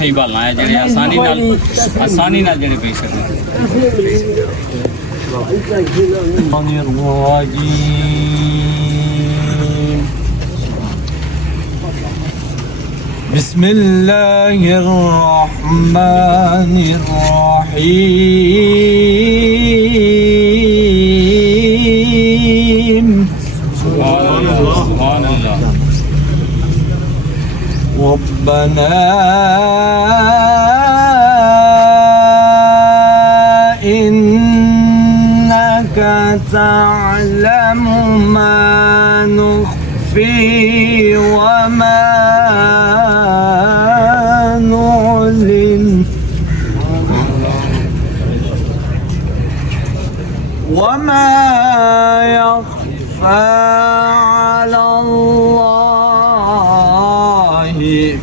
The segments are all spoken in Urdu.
اتھے ہی بھالنا ہے جڑے آسانی نال جڑے پیش کرنے بسم اللہ الرحمن الرحیم سبحان اللہ ربنا إنك تعلم ما نخفي وما نعلن وما يخفى على الله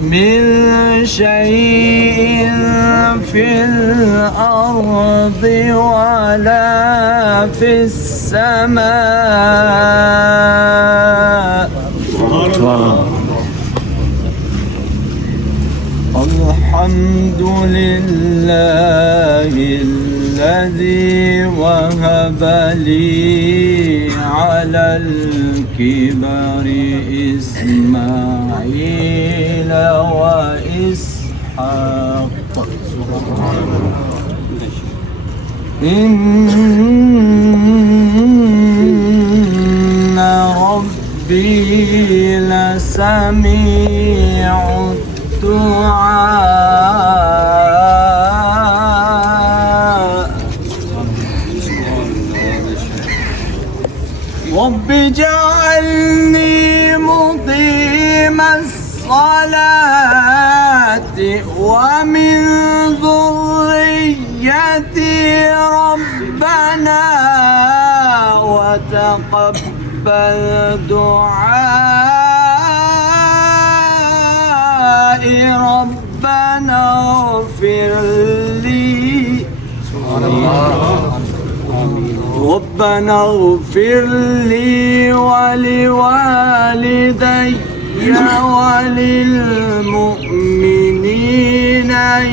من شيء في الأرض ولا في السماء الحمد لله الذي وهب لي على الكبر إسماعيل وإسحاق إن ربي لسميع الدعاء رب اجعلني مقيم الصلاة ومن ذريتي ربنا وتقبل دعائي ربنا اغفر لي ربنا اغفر لي ولوالدي وللمؤمنين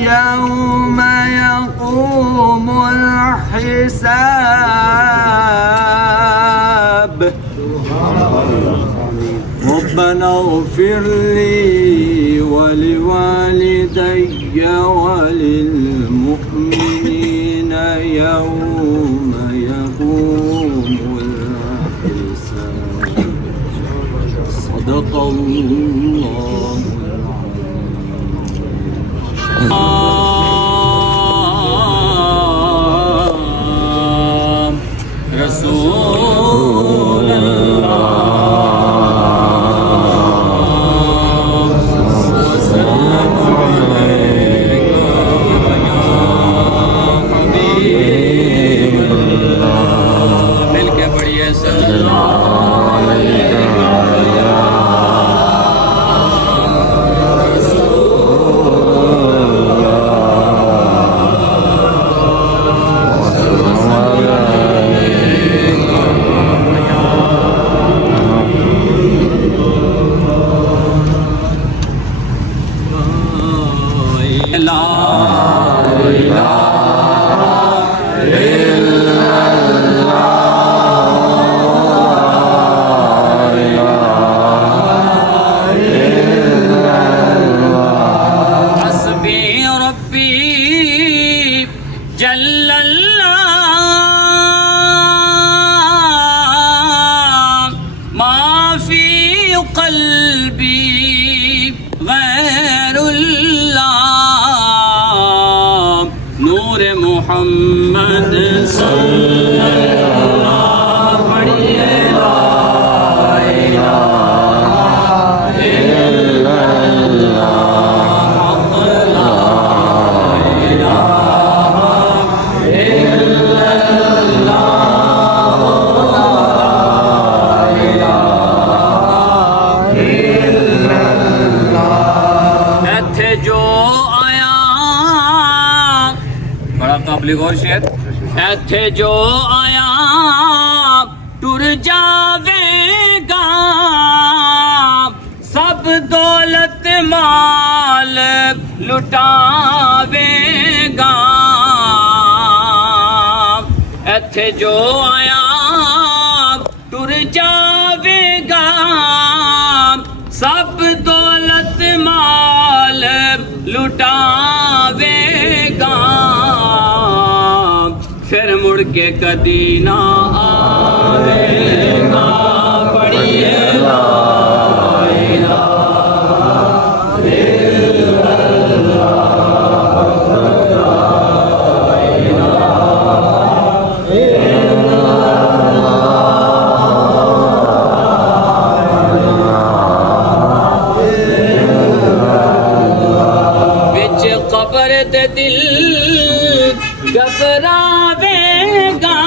يوم يقوم الحساب ربنا اغفر لي ولوالدي وللمؤمنين يوم يقوم الحساب صدق الله رسول جل اللہ ما فی قلبی غیر اللہ نور محمد صلی اللہ پڑھیے لا الہ الا غور شیر ایتھے جو آیا ٹر جاوے گا سب دولت مال لٹاوے گا ایتھے جو آیا ٹر جاوے گا سب دولت مال لٹاوے گا پھر مڑ کے کدی نہ آوے گا پڑھیے لا الہ دل گھبراوے گا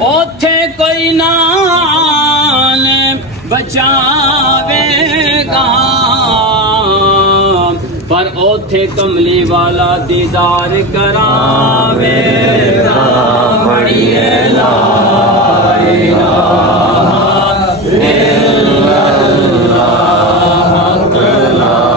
اوتھے کوئی نال بچاوے گا پر اوتھے کملی والا دیدار کراوے گا پڑھیے لا الہ الا اللہ حق لا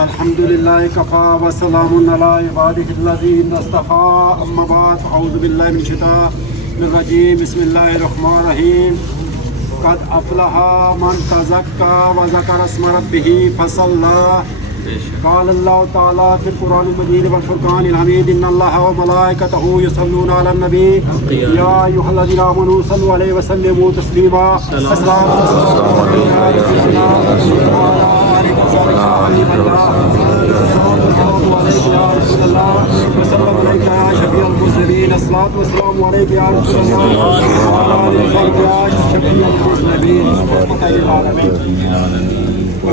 الحمدللہ کفا وسلام علی عبادہ الذین اصطفیٰ اما بعد اعوذ باللہ من الشیطان الرجیم بسم اللہ الرحمن الرحیم قد افلح من تزکا وذکر اسم ربہ فصلی قال اللہ تعالی فی القرآن المجید والفرقان الحمید ان اللہ وملائکتہ یصلون علی النبی یا ایھا الذین آمنوا صلوا علیہ وسلموا تسلیما السلام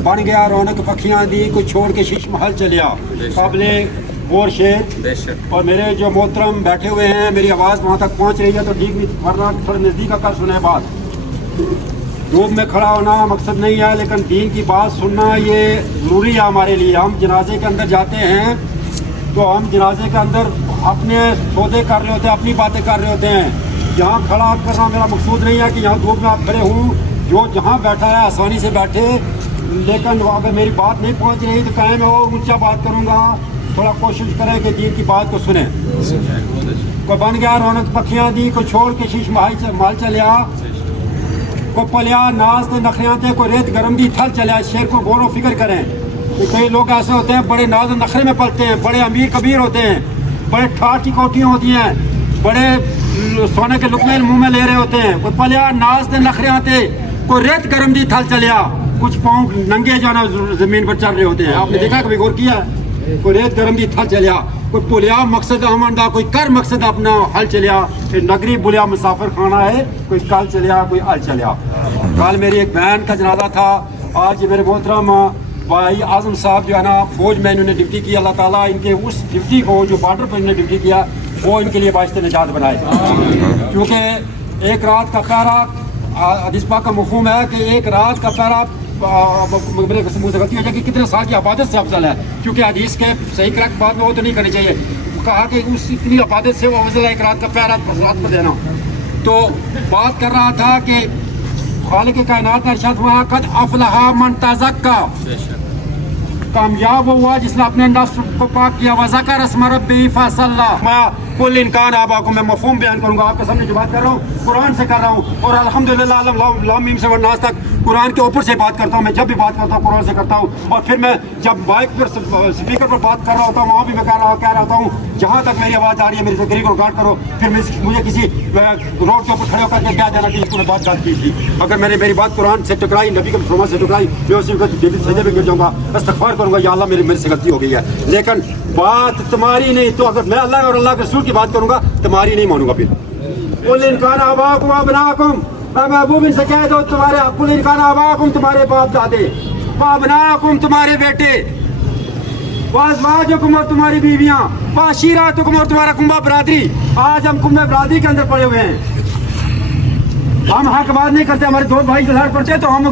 بن گیا رونق پکھیاں دی کوئی چھوڑ کے شیش محل چلیا قابل بور شیر اور میرے جو محترم بیٹھے ہوئے ہیں میری آواز وہاں تک پہنچ رہی ہے تو ٹھیک نہیں ورنہ تھوڑے نزدیک آ کر سنیں بات دھوپ میں کھڑا ہونا مقصد نہیں ہے لیکن دین کی بات سننا یہ ضروری ہے ہمارے لیے ہم جنازے کے اندر جاتے ہیں تو ہم جنازے کے اندر اپنے سودے کر رہے ہوتے ہیں اپنی باتیں کر رہے ہوتے ہیں یہاں کھڑا کرنا میرا مقصود نہیں ہے کہ یہاں دھوپ میں آپ کھڑے ہوں جو جہاں بیٹھا ہے آسانی سے بیٹھے لیکن وہاں پہ میری بات نہیں پہنچ رہی تو کہیں میں اور اونچا بات کروں گا تھوڑا کوشش کریں کہ دین کی بات کو سنیں کوئی بن گیا رونق پکھیاں دی کوئی چھوڑ کے شیش مال چلیا کوئی پلیا ناز تے نخریاں تے کوئی ریت گرم دی تھل چلیا اس شعر کو غور و فکر کریں کہ کئی لوگ ایسے ہوتے ہیں بڑے ناز و نخرے میں پلتے ہیں بڑے امیر کبیر ہوتے ہیں بڑے ٹھاٹ کی کوٹیاں ہوتی ہیں بڑے سونے کے لقمے منہ میں لے رہے ہوتے ہیں کوئی پلیا ناز تے نخریاں تے کوئی ریت گرم دی تھل چلیا کچھ پاؤں ننگے جو ہے نا زمین پر چل رہے ہوتے ہیں آپ نے دیکھا کبھی غور کیا ہے کوئی ریت گرم دی تھل چلیا کوئی پلیا مقصد ہمانڈا کوئی کر مقصد اپنا حل چلیا نگری بلیا مسافر خانہ ہے کوئی کل چلیا کوئی حل چلیا کل میری ایک بہن کا جنازہ تھا آج میرے محترم بھائی اعظم صاحب جو ہے نا فوج میں انہوں نے ڈیوٹی کی اللہ تعالیٰ ان کے اس ڈیوٹی کو جو بارڈر پر انہوں نے ڈیوٹی کیا وہ ان کے لیے باعث نجات بنائے کیونکہ ایک رات کا پہرا حدیث پاک کا مفہوم ہے کہ ایک رات کا پہرا میرے منہ سے غلطی ہو جائے کہ کتنے سال کی عبادت سے افضل ہے کیونکہ حدیث کے صحیح کریکٹ بات میں وہ تو نہیں کرنی چاہیے کہا کہ اس اتنی عبادت سے وہ افضل ہے ایک رات کا پہرا رات کو دینا تو بات کر رہا تھا کہ خالق کائنات کا ارشاد ہوا قد افلح من تزکا کامیاب ہوا جس نے اپنے نفس کو پاک کیا وذکر اسم ربہ فصلی کل انکان آباکم میں مفہوم بیان کروں گا آپ کے سامنے جو بات کر رہا ہوں قرآن سے کر رہا ہوں اور الحمدللہ لام میم سے والناس تک قرآن کے اوپر سے بات کرتا ہوں میں جب بھی بات کرتا ہوں قرآن سے کرتا ہوں اور پھر میں جب مائک پر اسپیکر پر بات کر رہا ہوتا ہوں وہاں بھی میں کہہ رہا ہوتا ہوں جہاں تک میری آواز آ رہی ہے میری فکری کو ریکارڈ کرو پھر مجھے کسی روڈ کے اوپر کھڑے ہو کر کے کیا جانا کہ اس کو بات کی تھی اگر میں نے میری بات قرآن سے ٹکرائی نبی کے فرمان سے ٹکرائی میں اسی وقت دل سجدے میں گر جاؤں گا استغفار کروں گا یا اللہ میری سے غلطی ہو گئی ہے لیکن بات تمہاری نہیں تو اگر میں اللہ اور اللہ کے رسول کی بات کروں گا تمہاری نہیں مانوں گا پھر قل ان کان آباؤکم وابناؤکم محبوب ان سے کہہ دو تمہارے قل ان کان آباؤکم تمہارے باپ دادے وابناؤکم تمہارے بیٹے وازواجکم اور تمہاری بیویاں وعشیراتکم اور تمہارا کنبہ برادری آج ہم کنبہ برادری کے اندر پڑے ہوئے ہیں ہم حق بات نہیں کرتے ہمارے دو بھائی لڑ پڑتے تو ہم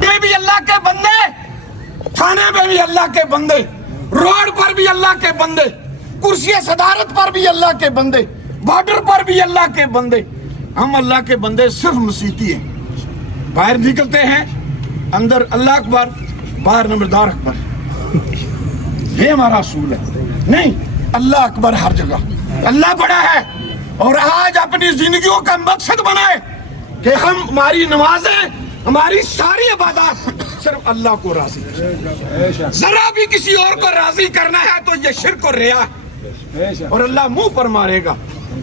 میں بھی اللہ کے بندے, تھانے میں بھی اللہ کے بندے, روڈ پر بھی اللہ کے بندے, کرسی صدارت پر بھی اللہ کے بندے, بارڈر پر بھی اللہ کے بندے. ہم اللہ کے بندے صرف مسیحی ہیں. باہر نکلتے ہیں, اندر اللہ اکبر, باہر نمبردار اکبر. یہ ہمارا اصول ہے. نہیں, اللہ اکبر ہر جگہ, اللہ بڑا ہے. اور آج اپنی زندگیوں کا مقصد بنائے کہ ہماری نمازیں, ہماری ساری عبادات صرف اللہ کو راضی. ذرا بھی کسی اور کو راضی کرنا ہے تو یہ شرک اور ریا ہے, اور اللہ منہ پر مارے گا.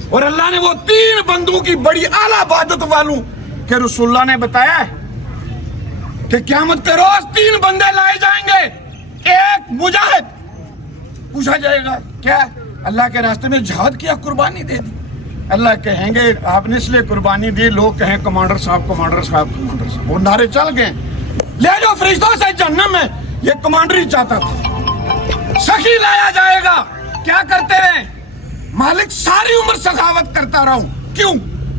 اور اللہ نے وہ 3 بندوں کی بڑی اعلیٰ عبادت والوں کہ رسول اللہ نے بتایا ہے کہ قیامت کے روز 3 بندے لائے جائیں گے. ایک مجاہد, پوچھا جائے گا کیا اللہ کے راستے میں جہاد کیا, قربانی دے دی. اللہ کہیں گے آپ نے اس لیے قربانی دی, لوگ کہیں کمانڈر صاحب کمانڈر صاحب کمانڈر صاحب. وہ نعرے چل گئے, لے جاؤ فرشتوں سے جہنم میں. یہ کمانڈر ہی چاہتا تھا. سخی لایا جائے گا, کیا کرتے رہے مالک, ساری عمر سخاوت کرتا رہوں. کیوں؟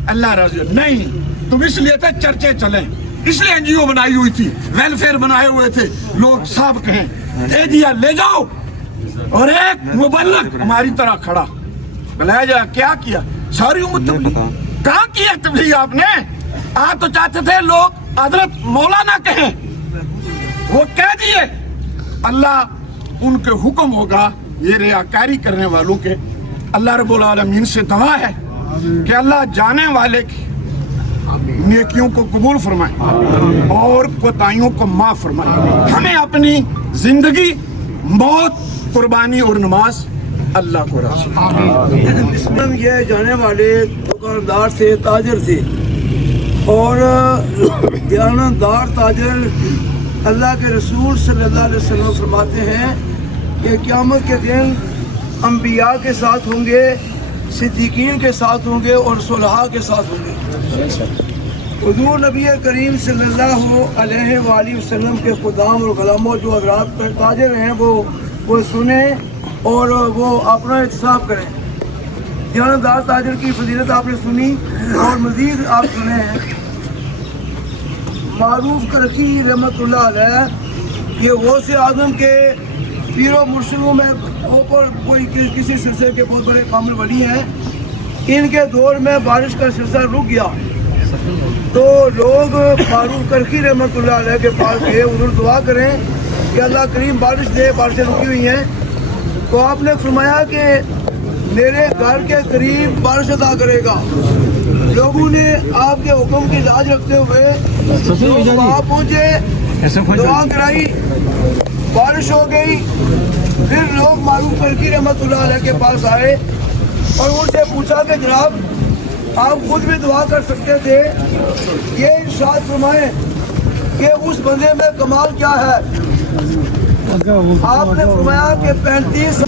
اللہ راضی نہیں. تم اس لیے تھے چرچے چلیں, اس لیے NGO بنائی ہوئی تھی, ویلفیئر بنائے ہوئے تھے, لوگ صاحب کہیں دے دیا لے جاؤ. اور ایک مبلغ ہماری طرح کھڑا, بلایا جا, کیا کیا؟ ساری عمر تبلیغ. کہاں کیا تبلیغ آپ نے؟ آپ تو چاہتے تھے لوگ حضرت مولانا کہیں, وہ کہہ دیے. اللہ ان کے حکم ہوگا یہ ریاکاری کرنے والوں کے. اللہ رب العالمین سے دعا ہے کہ اللہ جانے والے کی نیکیوں کو قبول فرمائے اور کوتاہیوں کو معاف فرمائے. ہمیں اپنی زندگی, موت, قربانی اور نماز اللہ کو راضی. اس میں یہ جانے والے دکاندار تھے, تاجر تھے, اور دیانتدار تاجر. اللہ کے رسول صلی اللہ علیہ وسلم فرماتے ہیں کہ قیامت کے دن انبیاء کے ساتھ ہوں گے, صدیقین کے ساتھ ہوں گے اور صلحاء کے ساتھ ہوں گے. حضور نبی کریم صلی اللہ علیہ وآلہ وسلم کے خدام اور غلاموں جو حضرات تاجر ہیں وہ سنیں اور وہ اپنا احتساب کریں. دیانتدار تاجر کی فضیلت آپ نے سنی, اور مزید آپ سنے ہیں. معروف کرکی رحمۃ اللہ علیہ یہ غوث اعظم کے پیر و مرشدوں میں اوپر کوئی کسی سلسلے کے بہت بڑے کامل ولی ہیں. ان کے دور میں بارش کا سلسلہ رک گیا تو لوگ معروف کرکی رحمۃ اللہ علیہ کے پاس گئے, انہوں نے دعا کریں کہ اللہ کریم بارش دے, بارشیں رکی ہوئی ہیں. تو آپ نے فرمایا کہ میرے گھر کے قریب بارش عطا کرے گا. لوگوں نے آپ کے حکم کی لاج رکھتے ہوئے وہاں پہنچے, دعا کرائی, بارش ہو گئی. پھر لوگ معروف کرکی رحمۃ اللہ علیہ کے پاس آئے اور ان سے پوچھا کہ جناب آپ خود بھی دعا کر سکتے تھے, یہ ارشاد فرمائیں کہ اس بندے میں کمال کیا ہے. آپ نے فرمایا کہ 35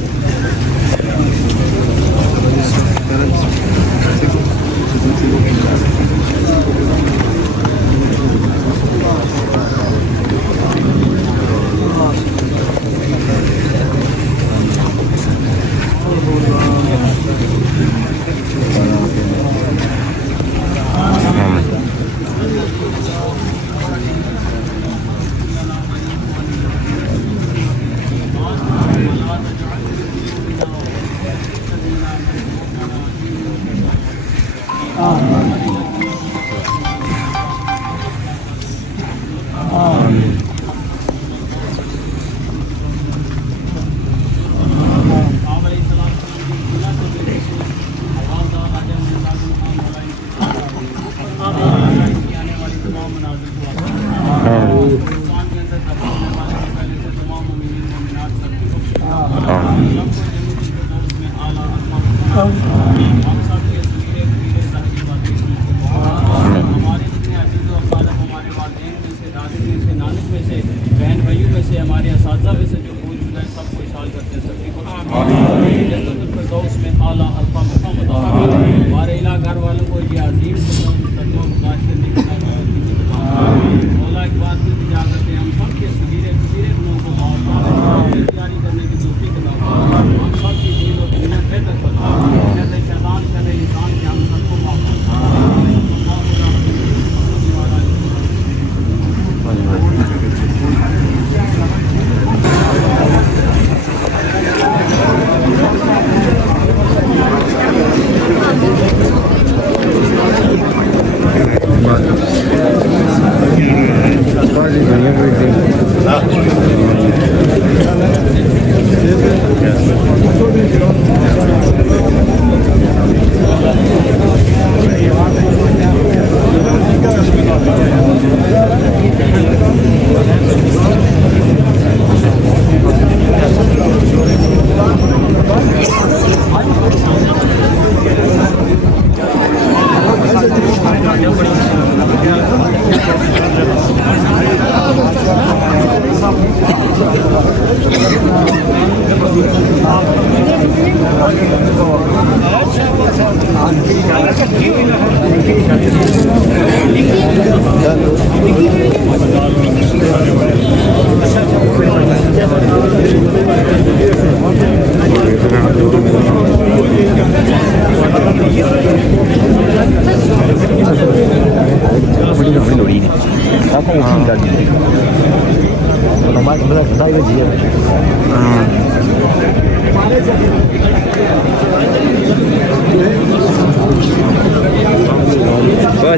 ہمارے اساتذہ میں سے جو موجود ہیں سب کو اشال کرتے ہیں سبھی کو جنت الفردوس میں اعلیٰ الفا مقام عطا فرمائے. ہمارے گھر والوں کو یہ عظیم صدمہ برداشت کرنے کی مولا کی بات کی اجازت ہے. ہم سب کے صغیرے گناہوں کو معاف فرمائے, تیاری کرنے کی توفیق عطا فرمائے. ہم سب کی دین و دنیا بہتر فرمائے. شیطان شر انسان کے ہم سب کو معاف فرمائے.